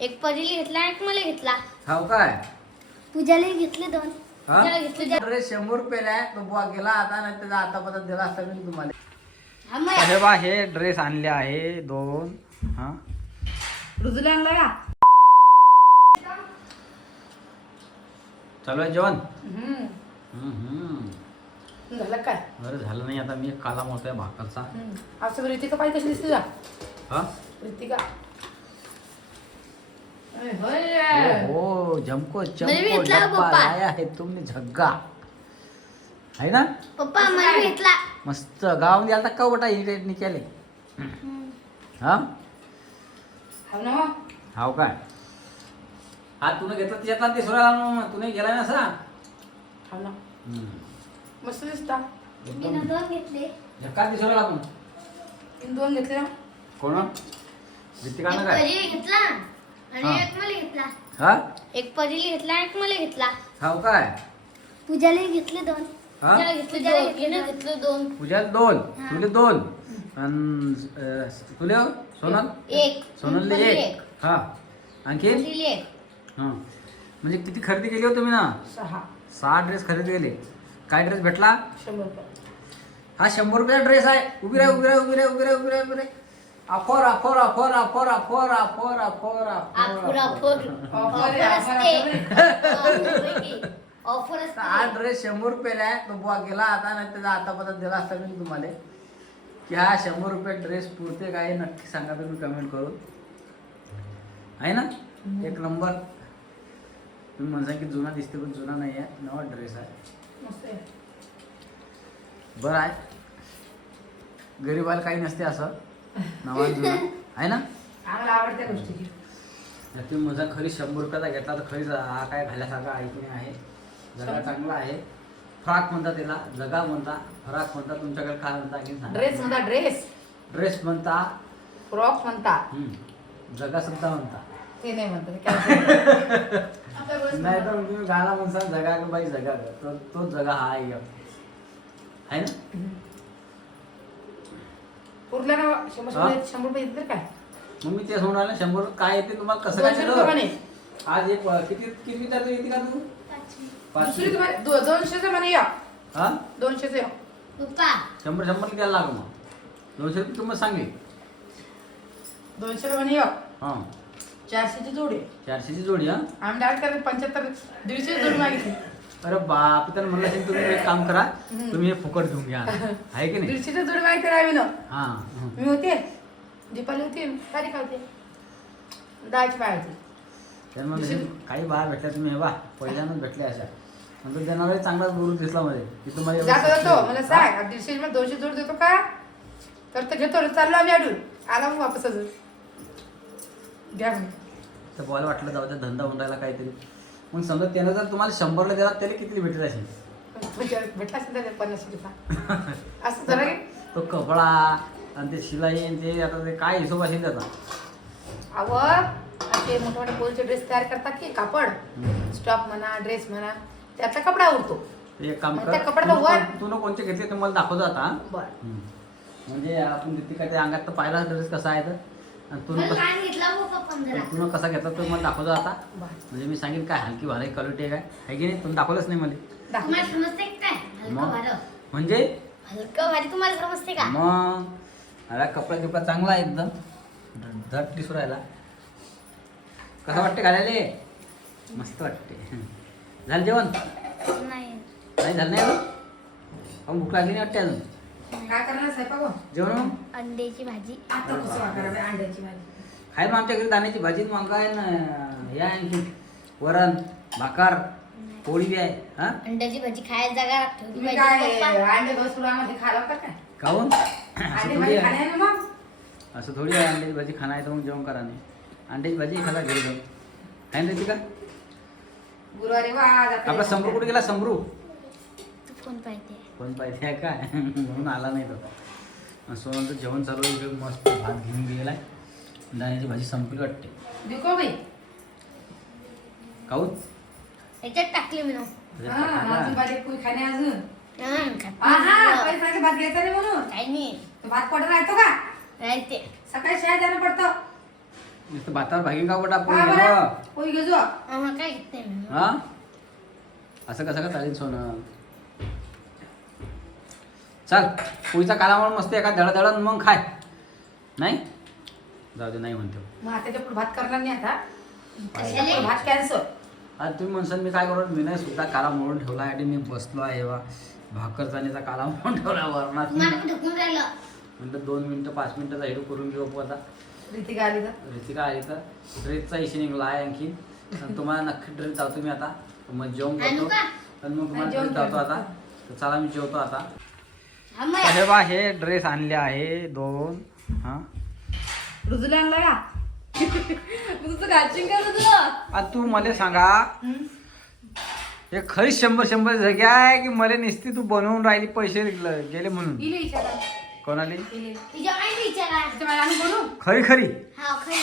एक परीला घेतला एक मला घेतला. हाव काय पूजाला घेतले दोन. हा? पूजाला घेतले ड्रेस 100 रुपयाला आहे तो बुवा गेला आता नाही त्याचा आता पदार्थ दिला असता मी तुम्हाला. साहेबा हे ड्रेस आणले आहे 2. हा रुजूला आणला का? चालू आहे जेवण. झालं काय? बरं झालं नाही आता मी एक काला मोठा आहे भाकरचा. आज सगळं ऋतिका पाहिजे कशी दिसते का? हा ऋतिका हो जमको मैंने चमको घेतला डब्बा पप्पा. लाया है तुमने झग्गा है ना. पप्पा मला घेतला. मस्त गावामध्ये आलता का बटा ही रेट निघाले. हा हो ना मग? हाव काय हा तुने घेतला त्याच्यातला दिसरा तुने गेलाय ना सा. हो ना मस्त दिसता. मी ना दोन घेतले. झक्का दिसरा आपण तीन दोन घेतले ना. कोण एक ऋतिकानं काय परीला घेतला आणि हा. एक मला घेतला. हा एक परीला घेतला एक मला घेतला. हाव काय पूजाला घेतले दोन. हा पूजाला घेतले दोन. पूजाला 2 तुले 2 आणि तुले सोनल एक. सोनलले परीला 1 हा आणखी परीला एक. हा म्हणजे किती खरेदी केली हो तुम्ही ना. 6 ड्रेस खरेदी केले. काय ड्रेस भेटला 100 रुपये. हा 100 रुपयाचा ड्रेस आहे. उभी राह उभी राह उभी राह उभी राह उभी राह उभी राह. अफोर अफोर अफोर अफोर अफोर अफोर अफोर अफोर अफोर अफोर. ऑफर असते. ऑफर हा असते. ड्रेस 100 रुपयाला आहे तो बुवा गेला आता नाही त्याचा आता पदार्थ दिला असता मी तुम्हाला की हा 100 रुपये ड्रेस पुरते काय नक्की सांगा तुम्ही कमेंट करून आहे ना. एक नंबर तुम्ही म्हणता की जुना दिसते पण जुना नाही आहे नवा ड्रेस आहे. मस्त आहे. बरं आहे गरीबाला काही नसते असं नवा जुना आहे ना. आम्हाला आवडत्या गोष्टी. तुम्ही मजा खरी 100 रुपयाचा घेतला तर खरीच हा काय घाल्यासारखा ऐकणे आहे. जगा चांगला आहे. फ्रॉक म्हणता त्याला जगा म्हणता फ्रॉक म्हणता तुमच्याकडे काय म्हणता की सांगा. ड्रेस म्हणता ड्रेस. ड्रेस म्हणता फ्रॉक म्हणता. जगा सुद्धा म्हणता ते नाही म्हणतात. नाही तर तुम्ही गाणं म्हणता जगा ग बाई जगा ग तो जगा हा आहे ना. पुरला ना 100 रुपये येते काय? मग मी ते सोडून आलं 100 काय येते तुम्हाला कसं 200 काय रुपये केलं? म्हणे. आज एक किती किती तारखे येते का तू दुसरी तुम्हाला 200चं म्हणे या. हा 200चं या. पप्पा 100 द्यायला लागू मग 200 रुपये तुम्हाला सांगे 200 म्हणे या. हा 400ची जोडी. 400ची जोडी हा. आम्ही डायरेक्ट 75 150 जोडी मागितली. अरे बाप त्याला म्हणलं असेल तुम्ही एक काम करा तुम्ही हे फुकट घेऊन घ्या आहे की नाही. 150 जोडी मागितली आम्ही ना. हा मी होते दीपाली होती तारीख होते दाची बाय होती. तर मग काही बाहेर भेटल्या तुम्ही हे बा पहिल्यांदाच भेटले अशा नंतर देणारा चांगलाच गुरु दिसला मध्ये की तुम्हाला जातो जातो मला सांग 150 मध्ये 200 जोड देतो का? तर घेतो चाललो आम्ही अडून आला मग वापस अजून घ्या म्हणे. तर बोलायला वाटलं जाऊ त्या धंदा उंडायला काहीतरी मग समजा त्यानं जर तुम्हाला 100ला दिला त्याला किती भेटत असेल. भेटला असेल तर 50 रुपये असं जरा की तो कपडा आणि ते शिलाई आणि ते आता ते काय हिशोब असेल त्याचा. आवं ते मोठे मोठे पोलचे ड्रेस तयार करतात की कापड स्टॉप म्हणा ड्रेस म्हणा त्याचा कपडा उरतो. ते एक काम मग कर त्या कपड्याचा वर तू कोणते घेतले ते मला दाखवतो आता. बरं म्हणजे आपण तिथे काय त्या अंगात तर पाहिला ड्रेस कसा आहे तर आणि मला काय घेतला पप्पा 15. तुला कसा घेतला तो मला दाखवतो आता. बरं म्हणजे मी सांगेन काय हलकी भारी क्वालिटी आहे काय की नाही तुम्ही दाखवलंच नाही मला. दाखव. तुम्हाला समजते का काय? हलकं मग? भारी. म्हणजे हलकं भारी तुम्हाला समजते का? मग अरे कपडा गिपडा चांगला आहे एकदम धट दिसू राहिला. कसं वाटते घालायले? मस्त वाटते. झालं जेवण? नाही. नाही झालं नाही अजून? अहो भूक लागली नाही वाटते अजून. काय करणार स्वयंपाक हो? जेवण मग अंड्याची भाजी. आता कसं करावे अंड्याची भाजी. खाय मग आमच्या घरी दाण्याची भाजी मग काय ना हे आहे आणखी वरण भाकर पोळी बी आहे. हा अंड्याची भाजी खायला जागा ठेवली तुम्ही पाहिजे काय पप्पा. अंडे बस तुला आम्हाला खायला होतं काय? खाऊन अंडे असं थोडी भाजी आहे खाणे ना मग. असं थोडी आहे अंड्याची भाजी खाणं आहे तर मग जेवण करा नाही. अंड्याची भाजी खायला घरी जाऊन आहे ना ती का. गुरुवारी वा आपला समरू कुठे गेला समरू तू फोन पाहिजे. कोण पाहिजे आहे काय म्हणून आला नाही तो. सोनंचं जेवण चालू आहे इकडे मस्त भात घेऊन गेलाय दाण्याची भाजी संपली वाटते. देऊ का बाई? खाऊन याच्यात टाकली मी ना. अजून बारीक कोणी खाणे अजून. खात आहा पहिले सांगे भात घ्यायचा नाही म्हणून. काही नाही. तो भात पडत राहतो का? राहते. सकाळी शाळेत जाणं पडतं. नुसतं भातावर भागी का बटा पोळी हा घे बरं. ना. पोळी घे जो. काय घेत नाही मी. हा असं कसं का चालेल सोनं. चल पोळीचा कालावळ मस्त एका दळदळण मग खाय. नाही जाऊ दे नाही म्हणतो. मग आताच्या पुढे भात करणार नाही आता. कशाले? त्याच्या पुढे भात कॅन्सल. आता तुम्ही म्हणसाल मी काय करू, मी नाही सुद्धा काला मोडून ठेवला आणि मी बसलो आहे बा भाकर चाणीचा काला मोडून ठेवला वरणात. मला ढुकून राहिलं. म्हणलं 2 मिनिटं 5 मिनिटाचा हेडू करून घेऊ आपण आता. रीतिका आली तर. रीतिका आली तर ड्रेसचा इशू निघला आहे आणखी. आणि तुम्हाला नक्की ड्रेस जातो मी आता. मग जेवण आणू करतो का? आणि मग तुम्हाला जेवण ड्रेस जातो करतो. आता. तर चला मी जेवतो आता. हा मग. हे बा हे ड्रेस आणले आहे 2. हा रुजूला आणला का? तुझं घालशील का रुजूला? आता तू मला सांगा हे खरी 100 जागा आहे की मला निस्ती तू बनवून राहिली पैसे गेले म्हणून. इले विचारा. कोणाली इले. तिच्या आईने विचारा. तिच्या मला आम्ही बोलू. खरी खरी हा खरी.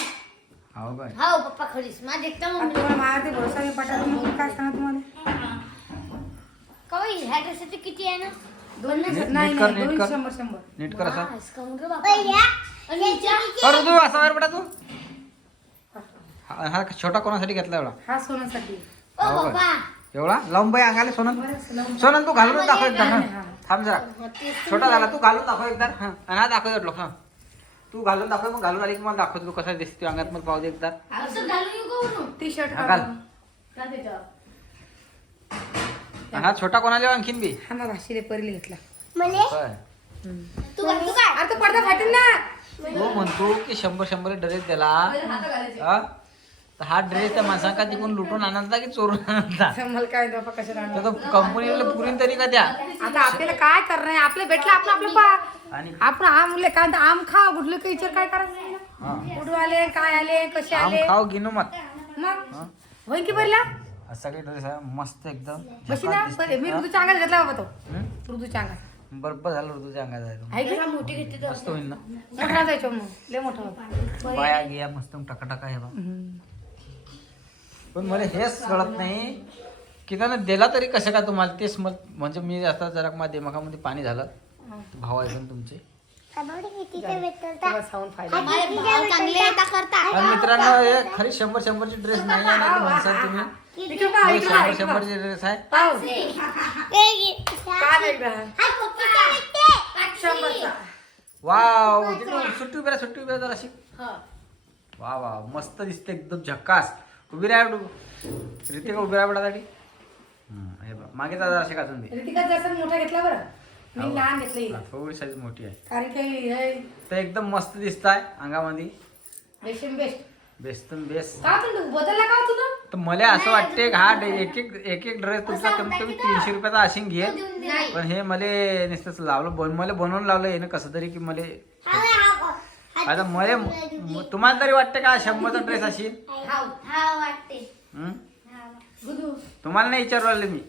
हो काय हो पप्पा खरीच माझं एकदम आता तुम्हाला मारते भरोसा नाही पटायला मग काय सांगा तुम्हाला. कवई ह्या ड्रेसचे किती आहे ना? 2 नीट नाही कर, नाही नीट 2 कर. 100. नीट कर असं. वा, इसका मुलगा बापा. आणि हिच्या- अरे तू असा वर बेटा तू हा छोटा कोणासाठी घेतला एवढा हा सोन्यासाठी. ओ हो काय? बाबा. एवढा लांब बाई अंगाले सोनल बरं, सोनल तू घालून दाखव एकदा. हा. हा. थांब जरा हा, तेच तर छोटा झाला तू घालून दाखव एकदा. हा आणि हा दाखव म्हटलं. हा तू घालून दाखव मग घालून आली की मला दाखव तू कसा दिसतो अंगात मग पाहू दे एकदा. असं घालून येऊ का म्हणून? टी शर्ट हा, घाल. का त्याच्यावर? आणि हा छोटा कोणाला आणखीन बी हा ना भाषेले परीले घेतला. होय. तू घालतो काय? अरे तो पडदा फाटेल ना. तू म्हणतो की 100 ड्रेस दिला हा? तर हा ड्रेस त्या माणसांका तिकडून लुटून आणता की चोरून आणता. असं मला काय बाबा कशा राहणार. तर कंपनीला पुरीन तरी का द्या. आता आपल्याला काय करणार आहे. आपलं भेटलं आपलं आपलं पा. आणि आपण आम म्हणले काय म्हणता, आम खा गुडलं काही विचार काय करायचं नाही ना. हा. कुठून आले काय आले कसे आम आले खाऊ गिनो मत. मग होईन की भरला सगळे ड्रेस आहे मस्त एकदम बशी ना झकास दिसते. मी ऋतूच्या अंगात घातला बाबा तो. हं? ऋतूच्या अंगात बरोबर झालं तुझ्या अंगात आहे तो. आहे की मोठी घेते तर. मस्त होईल ना. मोठा जायचो मग लय मोठा होता. बाया गिया मस्त टकाटका हे बा. पण मला हेच कळत नाही की त्यानं दिला तरी कसं का तुम्हाला तेच म्हणजे मी आता जरा माझ्या दिमागामध्ये पाणी झालं. भाव आहे पण तुमचे. तेव्हा खाऊन फायदा. माझे भाव चांगले येता करता. आणि मित्रांनो हे खरी 100 ड्रेस नाही आहे ना म्हणसाल तुम्ही. इकडे पहा, हे इकडे पहा, 100 इकडे पहा. ड्रेस आहे. पाहू. काय नाही इकडे. शंभरचा. वाव सुट्टी उभी राहा जरा अशी. वा वा मस्त दिसते एकदम झक्कास. उभी राहा रीतिका उभी राहा बेटा साठी. हे बघ मागे जा जरा अशी काजून दे. ऋतिका जसं मोठा घेतला बरं. मी हो. लहान घेतलं हिला. थोडी साईज मोठी आहे कारण की हे तर एकदम मस्त दिसत आहे अंगामध्ये. रेशीम बेस्ट. Best best. का तू बदलला का तुझं? तर मला असं वाटते की हा एक ड्रेस तुमचा कमीत कमी 300 रुपयाचा असेल घेत. नाही. पण हे मला नुसतंच लावलं मला बनवून लावलं हे ना कसं तरी की मला आता मला तुम्हाला तरी वाटते का 100चा ड्रेस असेल. हा वाटते. हं? गुदू. तुम्हाला नाही विचारू राहिले मी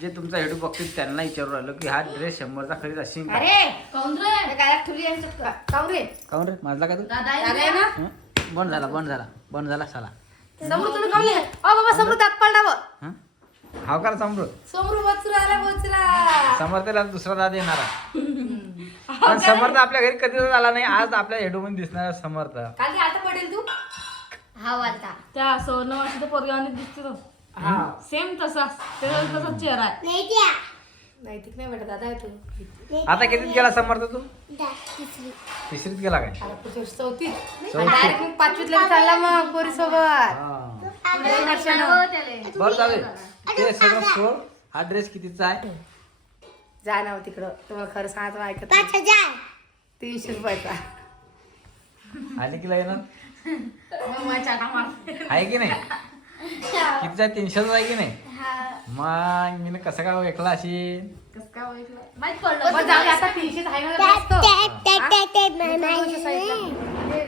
जे तुमचा हेडू बघतील त्यांना विचारू राहिलो की हा ड्रेस 100चा खरीद असेल का. अरे काऊन रे? काय ठेवली यांच्यात? काऊ रे. काऊन रे माझला का तू. दादा दादा आहे ना. हं? बंद झाला साला. समोर तुम्ही काऊन बाबा समोर दात पडला बघ. हं? हाव का समोर समोर बचला. समोर त्याला दुसरा दाद येणार आहे. पण समर्थ आपल्या घरी कधी आला नाही आज आपल्या हेडू मध्ये दिसणार समर्थ. काल आता पडेल तू. हा वालता. त्या 16 वर्षाच्या पोरग्याने दिसते तो सेम तसाच तसाच चेहरा आहे. नाही त्या. नैतिक नाही बेटा दादा आहे तू. आता कितीत गेला समर्थ तू. तिसरी. तिसरीत गेला काय. आता पुढच्या वर्षी चौथीत. चौथीत. डायरेक्ट मग 5वीत लगेच चालला मग पोरी सोबत. हा. त्याले बरं चालेल ते सगळं सोड. हा ड्रेस कितीचा आहे. जा ना तिकडं तुम्हाला खरं सांगायचं ऐकत 5,000. 300 रुपयाचा. आली की येणार मग माझ्या चाटा मार. आहे की नाही कितीचा 300चा आहे की नाही. मग मी कसं काय ऐकला अशी. कसं काय ओळखलं? माहित पडलं. बरं जाऊ दे, आता 300 आहे ना जास्त.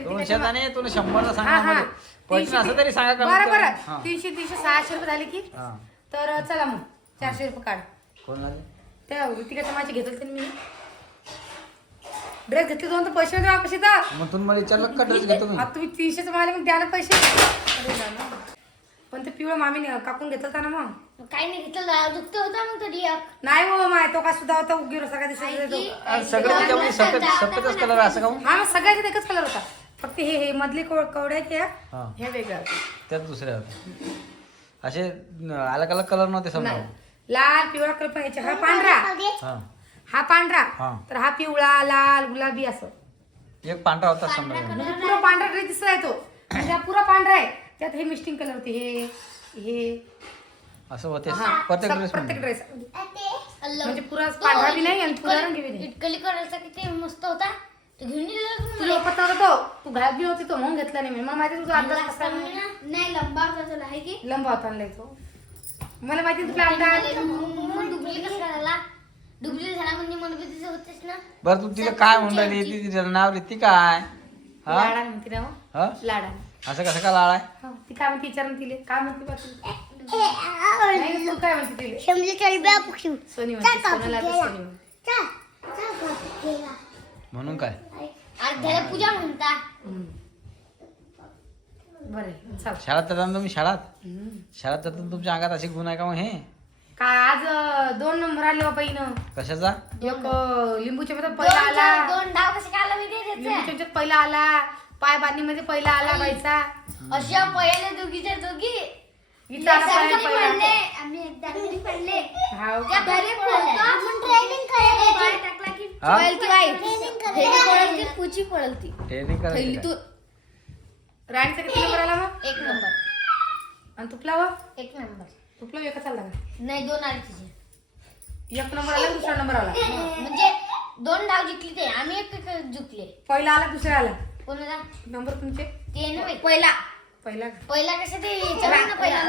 200 आणि तुला 100चा हा, सांगा हा. मला. पैसे असं तरी सांगा कमीत बरं कमी. बरं हा. 300 600 रुपये झाले की हा. तर चला मग 400 रुपये काढ. कोण झाले. त्या ऋतिकाच्या माझे घेतले ते मी ड्रेस घेतले दोन तर पैसे द्या कसे तर. मग तुम्ही मला विचारलं का ड्रेस घेतो मी. आता तुम्ही 300चं मागले मग द्या ना पैसे. अरे जा ना. पण ते पिवळं मामीने काकून घेतलं होता ना मग. काही नाही घेतलं दुखत होता मग तरी एक. नाही हो माय तो का सुद्धा होता उगीर सगळ्या दिवसात आज सगळं त्याच्यामध्ये सफेदच कलर असं का. हा मग सगळ्याच्यात एकच कलर होता फक्त हे मधले कवड्या त्या हा ह्या वेगळ्या होत्या. त्यात दुसऱ्या होत्या असे अलग अलग कलर नव्हते समजा नाही लाल पिवळा कलर पण याचे. हा पांढरा हा हा पांढरा हा. तर हा पिवळा लाल गुलाबी असं एक पांढरा होता समजा म्हणजे पुरा पांढरा ड्रेस दिसत आहे तो म्हणजे हा पुरा पांढरा आहे त्यात हे मिस्टिंग कलर होते हे असं होते हा, प्रत्येक ड्रेस प्रत्येक ड्रेस अल्लम. म्हणजे पुरा पांढरा बी नाही आणि पुरा रंगी बी नाही. इटकली कलरचा किती मस्त होता तो घेऊन दिला तुला पत्ता होता तो घात बी होती तो म्हणून घेतला नाही मी. मला माहिती तुझा अंदाज कसा आहे. नाही लंबा होता आहे की लंबा होता आणलाय तो मला माहिती तुला अंदाज डुप्लिकेट झाला डुप्लिकेट झाला म्हणजे मला बी तिचं होतेच ना. बरं तू तिला काय म्हणून राहिली तिचं नाव रीती काय हा लाडा म्हणते ना मग. हा लाडा असं कसं का लाळ आहे हा, ती काय म्हणते विचारून तिले काय म्हणते बा ती? नाही, तू काय म्हणते तिले सोनी म्हणते सोनाला तर सोनी म्हणते. म्हणून काय आणि त्याला पूजा म्हणता. बरं आहे, चल. शाळेत जाताना तुम्ही शाळेत जाताना तुमच्या अंगात असे गुण आहे का मग हे काय आज 2 नंबर आले बाबा हिनं. कशाचा एक लिंबूच्या मध्ये पहिला आला दोन डाव कसे काय आला माहिती त्याचे लिंबूच्या मध्ये पहिला आला पाय बांधणी मध्ये पहिला आला बाईचा अशा पहिले दोघीच्या दोघी हिचा आला पहिला आम्ही एकदा घरी पडले हाव त्या का? घरी पडलो आपण ट्रेनिंग करायला पाय टाकला की हा? पळती बाई थैली पळती पुची पळती ट्रेनिंग थैली करायची तू राणीचा किती नंबर आला मग 1 नंबर आणि तुपला व 1 नंबर तुपला एका चालला का नाही 2 आले तिचे 1 नंबर आला दुसरा नंबर आला म्हणजे 2 डाव जिंकले ते आम्ही एक जिंकले पहिला आला दुसरा आला कोणाला नंबर तुमचे ते नव्हे पहिला पहिला पहिला कसं ते विचारलं ना पहिला